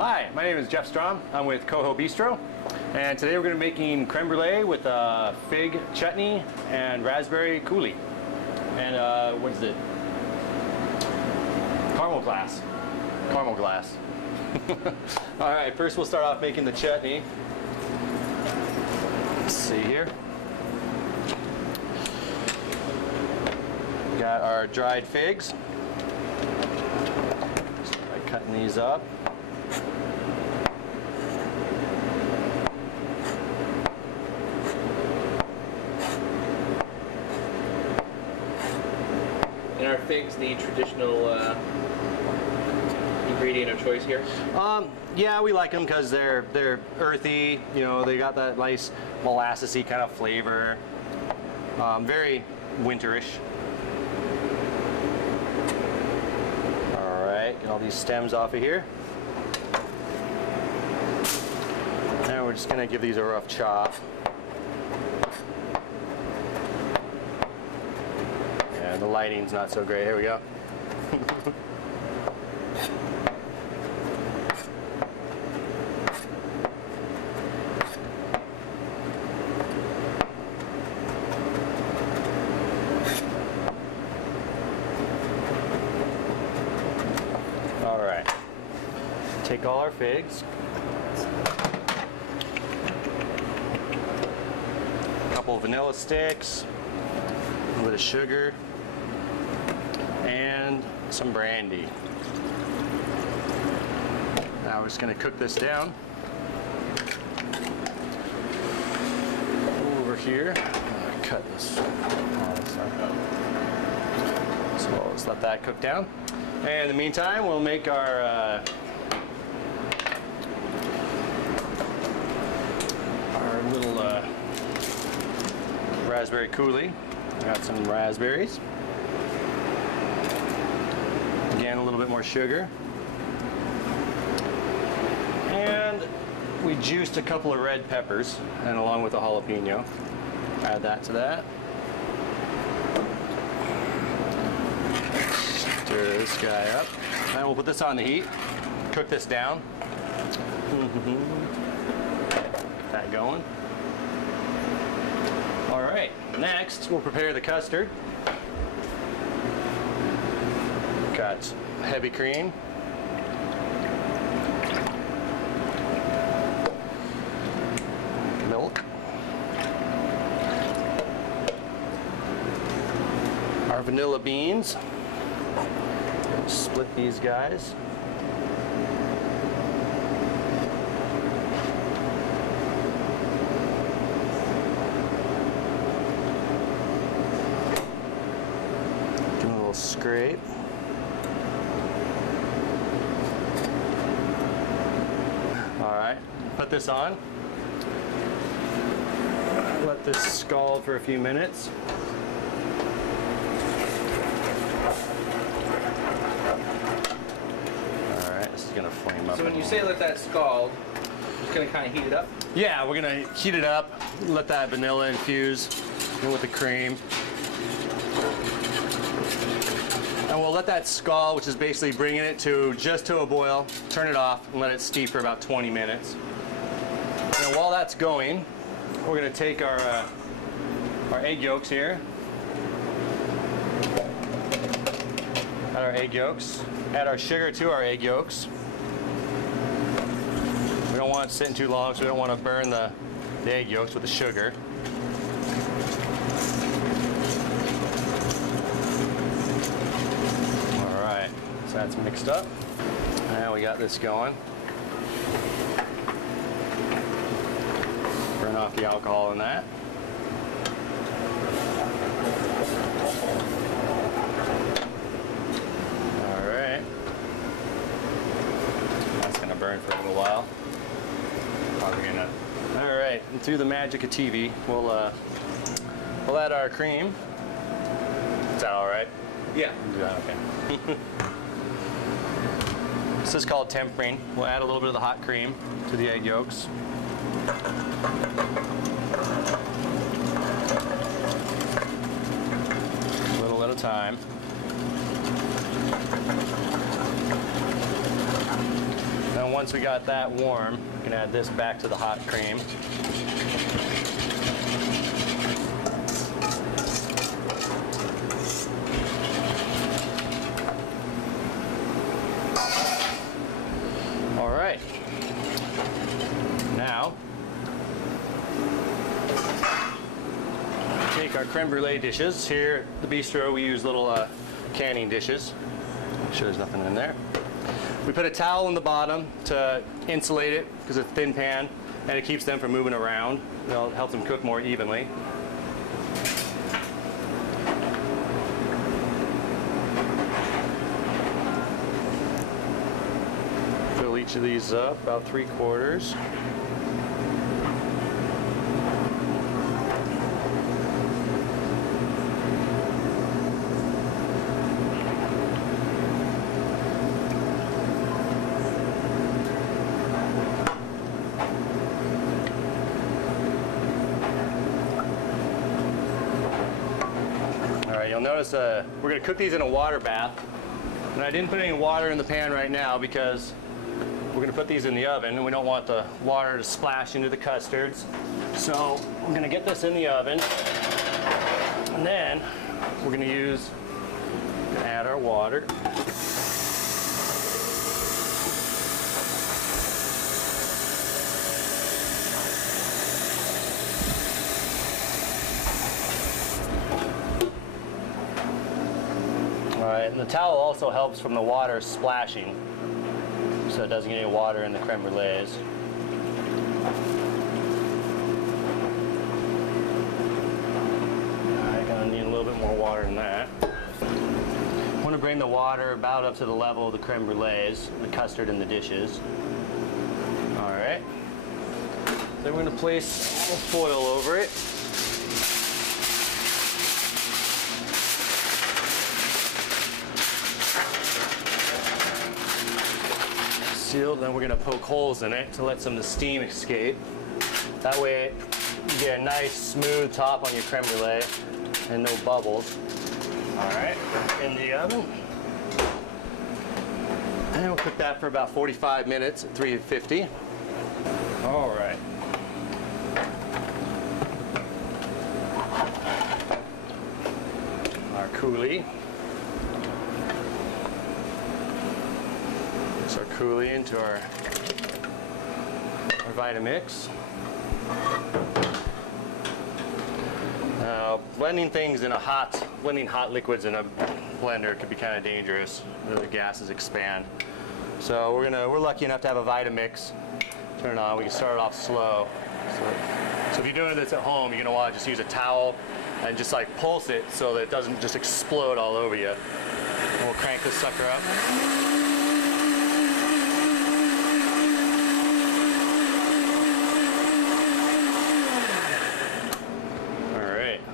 Hi, my name is Jeff Strom. I'm with Coho Bistro, and today we're going to be making creme brulee with fig chutney and raspberry coulis. And what is it? Caramel glass. Caramel glass. All right, first we'll start off making the chutney. Let's see here. Got our dried figs. Start by cutting these up. And our figs the traditional ingredient of choice here? Yeah, we like them because they're earthy. You know, they got that nice molassesy kind of flavor. Very winterish. All right, get all these stems off of here. Now we're just gonna give these a rough chop. Yeah, the lighting's not so great. Here we go. All right, take all our figs, a couple of vanilla sticks, a little bit of sugar, and some brandy. Now we're just going to cook this down. Over here, I'm going to cut this. So let's let that cook down. And in the meantime, we'll make our little raspberry coulis. Got some raspberries. Again, a little bit more sugar. And we juiced a couple of red peppers, and along with a jalapeno. Add that to that. Stir this guy up. And we'll put this on the heat. Cook this down. Get that going. All right, next we'll prepare the custard. Got heavy cream. Milk. Our vanilla beans. Split these guys. Give them a little scrape. All right, put this on. Let this scald for a few minutes. Gonna flame up. So when you say let that scald, you're just gonna kind of heat it up? Yeah, we're gonna heat it up, let that vanilla infuse in with the cream. And we'll let that scald, which is basically bringing it to just to a boil, turn it off and let it steep for about 20 minutes. And while that's going, we're gonna take our egg yolks here. Add our egg yolks. Add our sugar to our egg yolks. We don't want it sitting too long, so we don't want to burn the egg yolks with the sugar. All right, so that's mixed up. Now we got this going. Burn off the alcohol in that. Burn for a little while. Probably gonna. All right, and through the magic of TV, we'll add our cream. Is that all right? Yeah. Yeah. Okay. This is called tempering. We'll add a little bit of the hot cream to the egg yolks. A little at a time. then once we got that warm, we can add this back to the hot cream. All right. Now, take our creme brulee dishes. Here at the bistro, we use little canning dishes. Make sure there's nothing in there. We put a towel on the bottom to insulate it because it's a thin pan, and it keeps them from moving around. It'll help them cook more evenly. Fill each of these up about 3/4. You'll notice we're going to cook these in a water bath. And I didn't put any water in the pan right now because we're going to put these in the oven and we don't want the water to splash into the custards. So we're going to get this in the oven, and then we're going to add our water. Alright, and the towel also helps from the water splashing, so it doesn't get any water in the creme brulees. Alright, gonna need a little bit more water than that. I want to bring the water about up to the level of the creme brulees, the custard in the dishes. Alright. Then we're going to place a little foil over it. Sealed, then we're going to poke holes in it to let some of the steam escape. That way you get a nice smooth top on your creme brulee and no bubbles. Alright, in the oven. And we'll cook that for about 45 minutes at 350. Alright. Our coulis. Our coulis into our Vitamix. Blending hot liquids in a blender could be kind of dangerous. The gases expand. So we're lucky enough to have a Vitamix. Turn it on. We can start it off slow. So if you're doing this at home, you're gonna want to just use a towel and just like pulse it so that it doesn't just explode all over you. And we'll crank this sucker up.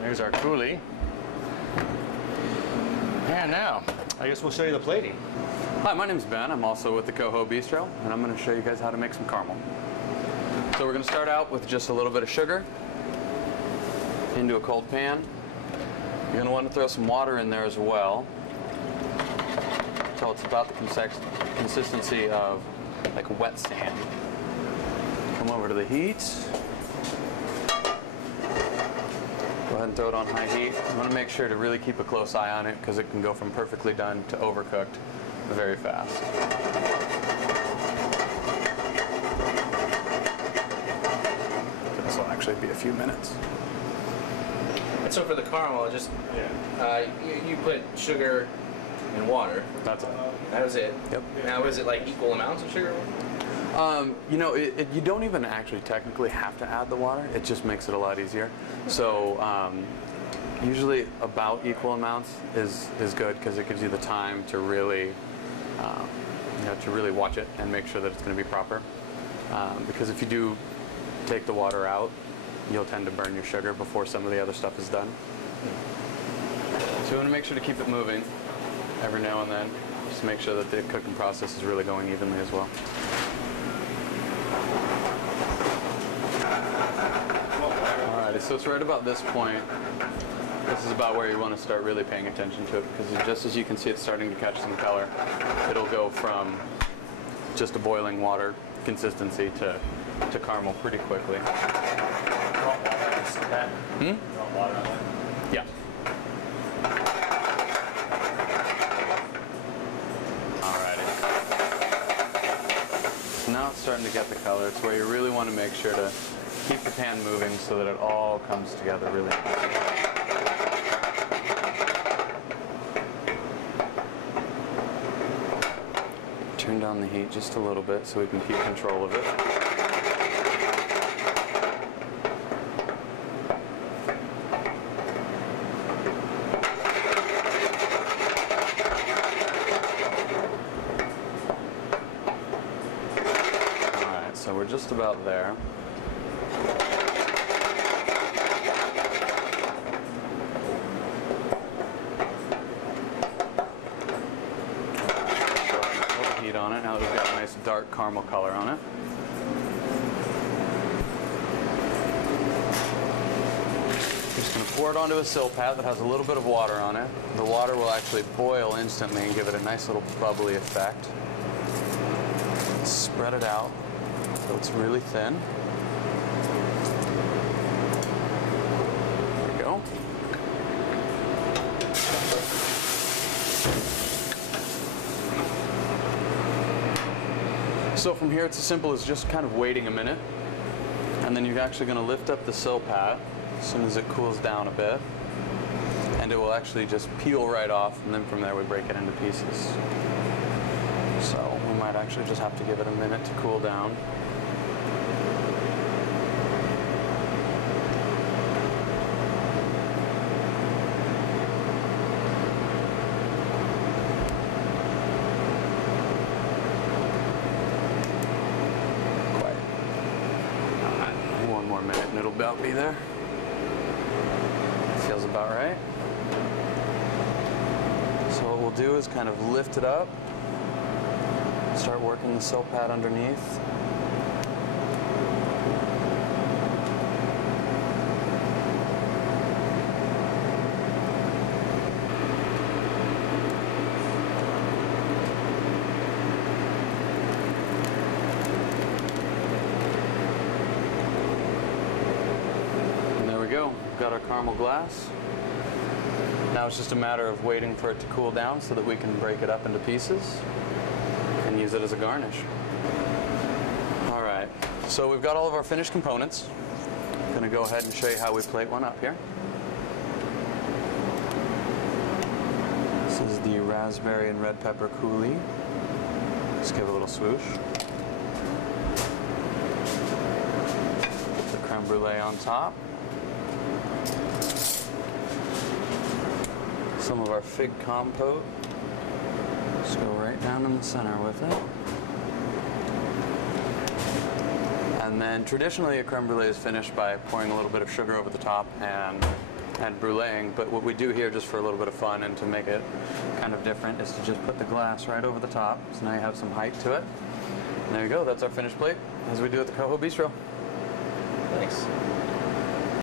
There's our coulis. And now, I guess we'll show you the plating. Hi, my name's Ben. I'm also with the Coho Bistro, and I'm going to show you guys how to make some caramel. So we're going to start out with just a little bit of sugar into a cold pan. You're going to want to throw some water in there as well, so it's about the consistency of like wet sand. Come over to the heat. Go ahead and throw it on high heat. You want to make sure to really keep a close eye on it because it can go from perfectly done to overcooked very fast. This will actually be a few minutes. And so for the caramel, just you put sugar and water. That's it. That was it. Yep. Now is it like equal amounts of sugar? You know, you don't even actually technically have to add the water. It just makes it a lot easier. So usually about equal amounts is good because it gives you the time to really, to really watch it and make sure that it's going to be proper. Because if you do take the water out, you'll tend to burn your sugar before some of the other stuff is done. So you want to make sure to keep it moving every now and then. Just make sure that the cooking process is really going evenly as well. Alrighty, so it's right about this point. This is about where you want to start really paying attention to it because just as you can see it's starting to catch some color, it'll go from just a boiling water consistency to caramel pretty quickly. Yeah. Alrighty. So now it's starting to get the color. It's where you really want to make sure to keep the pan moving so that it all comes together really nicely. Turn down the heat just a little bit so we can keep control of it. Alright, so we're just about there. On it. Now that we've got a nice dark caramel color on it. Just going to pour it onto a sill pad that has a little bit of water on it. The water will actually boil instantly and give it a nice little bubbly effect. Spread it out so it's really thin. There we go. So from here, it's as simple as just kind of waiting a minute, and then you're actually going to lift up the sill pad as soon as it cools down a bit, and it will actually just peel right off, and then from there we break it into pieces. So we might actually just have to give it a minute to cool down. And it'll about be there. Feels about right. So what we'll do is kind of lift it up, start working the sill pad underneath. We've got our caramel glass. Now it's just a matter of waiting for it to cool down so that we can break it up into pieces and use it as a garnish. Alright, so we've got all of our finished components. I'm going to go ahead and show you how we plate one up here. This is the raspberry and red pepper coulis. Just give it a little swoosh. Put the creme brulee on top. Some of our fig compote. Just go right down in the center with it. And then traditionally a creme brulee is finished by pouring a little bit of sugar over the top and bruleeing, but what we do here just for a little bit of fun and to make it kind of different is to just put the glass right over the top. So now you have some height to it. And there you go, that's our finished plate, as we do at the Coho Bistro. Thanks.